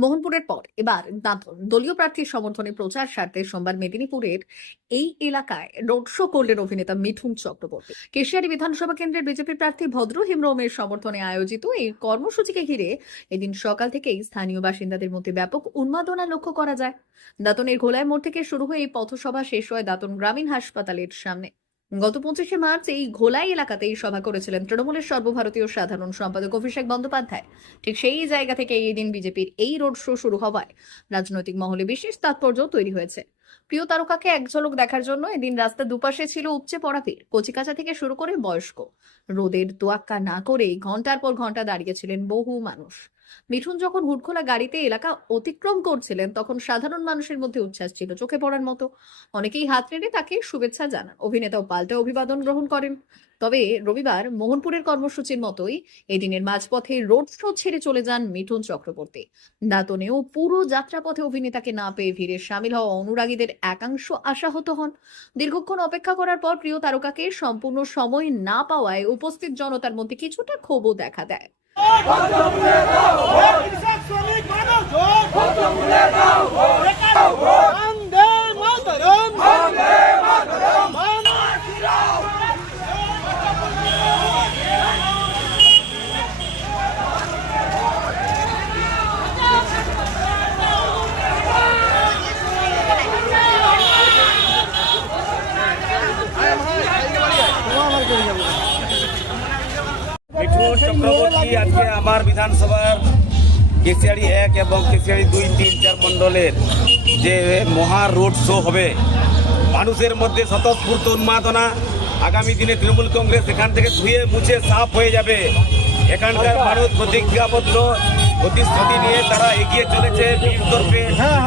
মোহনপুরের পর এবার দাঁতন দলীয় প্রার্থীর সমর্থনে প্রচার স্বার্থে সোমবার মেদিনীপুরের এই এলাকায় রোড শো করলেন অভিনেতা মিঠুন চক্রবর্তী। কেশিয়ারি বিধানসভা কেন্দ্রের বিজেপি প্রার্থী ভদ্র হিমরমের সমর্থনে আয়োজিত এই কর্মসূচিকে ঘিরে এদিন সকাল থেকেই স্থানীয় বাসিন্দাদের মধ্যে ব্যাপক উন্মাদনা লক্ষ্য করা যায়। দাঁতনের ঘোলায় মোড় থেকে শুরু হয়ে এই পথসভা শেষ হয় দাঁতন গ্রামীণ হাসপাতালের সামনে। গত 25শে মার্চ এই ঘোলাই এলাকাতেই সভা করেছিলেন তৃণমূলের সর্বভারতীয় সাধারণ সম্পাদক অভিষেক বন্দ্যোপাধ্যায়। ঠিক সেই জায়গা থেকে এই দিন বিজেপির এই রোড শো শুরু হওয়ায় রাজনৈতিক মহলে বিশেষ তাৎপর্য তৈরি হয়েছে। প্রিয় তারকাকে এক ঝলক দেখার জন্য এদিন রাস্তার দুপাশে ছিল উপচে পড়া ভিড়। কচিকাঁচা থেকে শুরু করে বয়স্ক, রোদের তোয়াক্কা না করেই ঘন্টার পর ঘন্টা দাঁড়িয়েছিলেন বহু মানুষ। মিঠুন যখন হুডখোলা গাড়িতে এলাকা অতিক্রম করছিলেন তখন সাধারণ মানুষের মধ্যে উচ্ছ্বাস ছিল চোখে পড়ার মতো। অনেকেই হাত নেড়ে তাকে শুভেচ্ছা জানান, অভিনেতাও পাল্টা অভিবাদন গ্রহণ করেন। তবে রবিবার মোহনপুরের কর্মসূচির মতোই এদিনের মাঝপথে রোড শো ছেড়ে চলে যান মিঠুন চক্রবর্তী। দাঁতনেও পুরো যাত্রাপথে অভিনেতাকে না পেয়ে ভিড়ে সামিল হওয়া অনুরাগীদের একাংশ আশাহত হন। দীর্ঘক্ষণ অপেক্ষা করার পর প্রিয় তারকাকে সম্পূর্ণ সময় না পাওয়ায় উপস্থিত জনতার মধ্যে কিছুটা ক্ষোভও দেখা দেয়। মিঠুন চক্রবর্তী আজকে আমার বিধানসভার কেশিয়ারি 1 এবং কেশিয়ারি 2, 3, 4 মণ্ডলের যে মহা রোড শো হবে, মানুষের মধ্যে স্বতঃস্ফূর্ত উন্মাদনা। আগামী দিনে তৃণমূল কংগ্রেস এখান থেকে ধুয়ে মুছে সাফ হয়ে যাবে। এখানকার মানুষ প্রতিজ্ঞাবদ্ধ, প্রতিশ্রুতি নিয়ে তারা এগিয়ে চলেছে বীর দর্পে।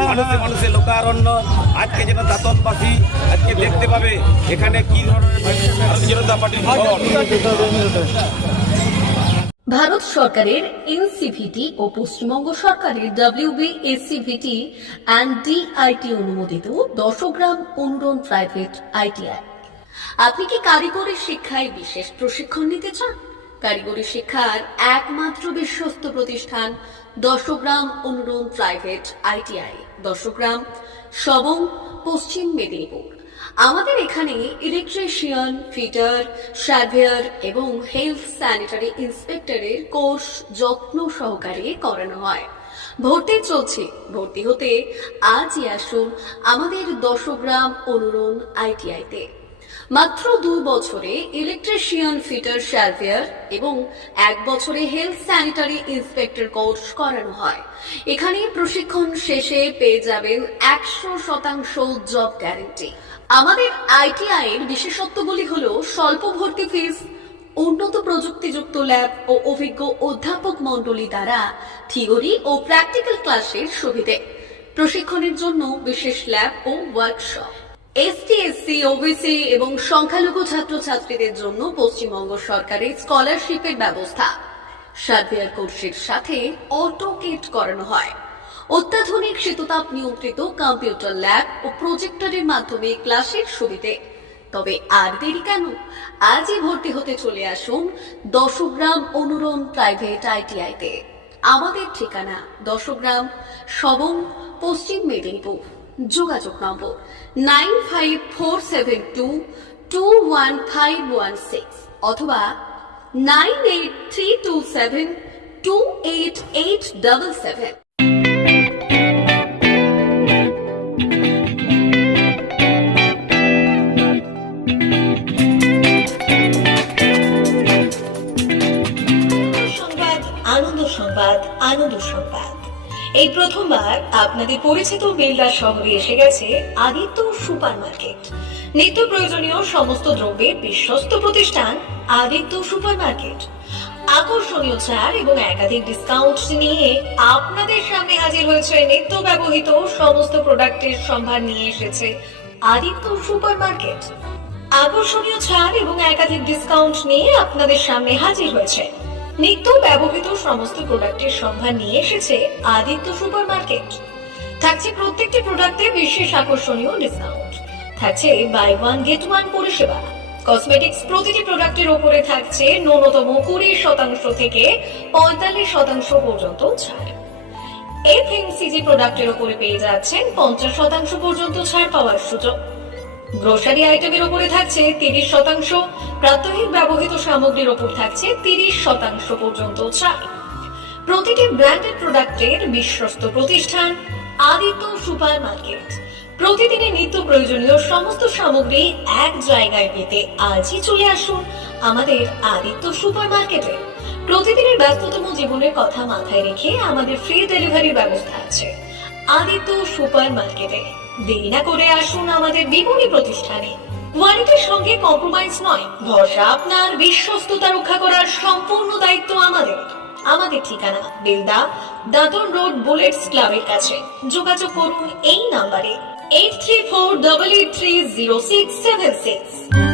মানুষে মানুষে লোকারণ্য। আজকে যেন দাঁতনবাসী আজকে দেখতে পাবে এখানে কি ধরনের ভারতীয় জনতা পার্টির ভারত সরকারের এনসিভিটি ও পশ্চিমবঙ্গ সরকারের WBSCVT অ্যান্ড DIT অনুমোদিত 10 গ্রাম অনুরণ প্রাইভেট ITI। আপনি কি কারিগরি শিক্ষায় বিশেষ প্রশিক্ষণ নিতে চান? কারিগরি শিক্ষার একমাত্র বিশ্বস্ত প্রতিষ্ঠান 10 গ্রাম অনুরণ প্রাইভেট ITI, 10 গ্রাম, সবং, পশ্চিম মেদিনীপুর। আমাদের এখানে ইলেকট্রিশিয়ান, ফিটার, সার্ভেয়ার এবং হেলথ স্যানিটারি ইন্সপেক্টরের কোর্স যত্ন সহকারে করানো হয়। ভর্তি চলছে। ভর্তি হতে আজই আসুন আমাদের 10 গ্রাম অনুরণ ITI-তে। মাত্র 2 বছরে ইলেকট্রিশিয়ান, ফিটার, সার্ভেয়ার এবং 1 বছরে হেলথ স্যানিটারি ইন্সপেক্টর কোর্স করানো হয়। এখানে প্রশিক্ষণ শেষে পেয়ে যাবেন 100% জব গ্যারান্টি। আমাদের ITI এর বিশেষত্বগুলি হলো স্বল্প ভর্তি ফিস, উন্নত প্রযুক্তিযুক্ত ল্যাব ও অভিজ্ঞ অধ্যাপক মণ্ডলী দ্বারা থিওরি ও প্র্যাকটিক্যাল ক্লাসের সুবিধে, প্রশিক্ষণের জন্য বিশেষ ল্যাব ও ওয়ার্কশপ, ST, SC, OBC এবং সংখ্যালঘু ছাত্রছাত্রীদের জন্য পশ্চিমবঙ্গ সরকারের স্কলারশিপের ব্যবস্থা। সার্ভেয়ার কোর্সের সাথে অটোকেট করানো হয়। অত্যাধুনিক শীততাপ নিয়ন্ত্রিত কম্পিউটার ল্যাব ও প্রজেক্টরের মাধ্যমে ক্লাসের সুবিধে। তবে আর দেরি কেন? আজই ভর্তি হতে চলে আসুন 10 গ্রাম অনুরণ প্রাইভেট ITI-তে। আমাদের ঠিকানা 10 গ্রাম, সবং, পশ্চিম মেদিনীপুর। যোগাযোগ নম্বর 9547221516 অথবা 9832728877। আনন্দ সংবাদ, আনন্দ সংবাদ। এই প্রথমবার আপনাদের পরিচিত বেলদা শহরে এসে গেছে আদিত্য সুপার মার্কেট। নিত্য প্রয়োজনীয় সমস্ত দ্রব্যের বিশ্বস্ত প্রতিষ্ঠান আদিত্য সুপার মার্কেট। আকর্ষণীয় ছাড় এবং একাধিক ডিসকাউন্ট নিয়ে আপনাদের সামনে হাজির হয়েছে। নিত্য ব্যবহৃত সমস্ত প্রোডাক্টের সম্ভার নিয়ে এসেছে আদিত্য সুপার মার্কেট। আকর্ষণীয় ছাড় এবং একাধিক ডিসকাউন্ট নিয়ে আপনাদের সামনে হাজির হয়েছে। নিত্য ব্যবহৃত সমস্ত প্রোডাক্টের সম্ভার নিয়ে এসেছে আদিত্য সুপার মার্কেট। থাকছে প্রত্যেকটি প্রোডাক্টে বিশেষ আকর্ষণীয় ডিসকাউন্ট। থাকছে বাই 1 গেট 1 পরিষেবা। কসমেটিক্স প্রতিটি প্রোডাক্টের উপরে থাকছে ন্যূনতম 20% থেকে 45% পর্যন্ত ছাড়। এফএমসিজি প্রোডাক্টের উপরে পেয়ে যাচ্ছেন 50% পর্যন্ত ছাড় পাওয়ার সুযোগ। গ্রোসারি আইটেমের উপরে থাকছে 30%, প্রাত্যহিক ব্যবহৃত সামগ্রীর উপর থাকছে 30% পর্যন্ত ছাড়। প্রতিটি ব্র্যান্ডেড প্রোডাক্টের বিশ্বস্ত প্রতিষ্ঠান আদিত্য সুপার মার্কেট। প্রতিদিনের নিত্য প্রয়োজনীয় সমস্ত সামগ্রী এক জায়গায় পেতে আজই চলে আসুন আমাদের আদিত্য সুপার মার্কেটে। প্রতিদিনের ব্যস্ততম জীবনের কথা মাথায় রেখে আমাদের ফ্রি ডেলিভারির ব্যবস্থা আছে আদিত্য সুপার মার্কেটে। দেরি না করে আসুন আমাদের বিপণী প্রতিষ্ঠানে। কোয়ালিটির সঙ্গে কম্প্রোমাইজ নয়, ভরসা আপনার, বিশ্বস্ততা রক্ষা করার সম্পূর্ণ দায়িত্ব আমাদের। আমাদের ঠিকানা বেলদা, দাঁতন রোড, বুলেটস ক্লাবের কাছে। যোগাযোগ করুন এই নাম্বারে 8348830676।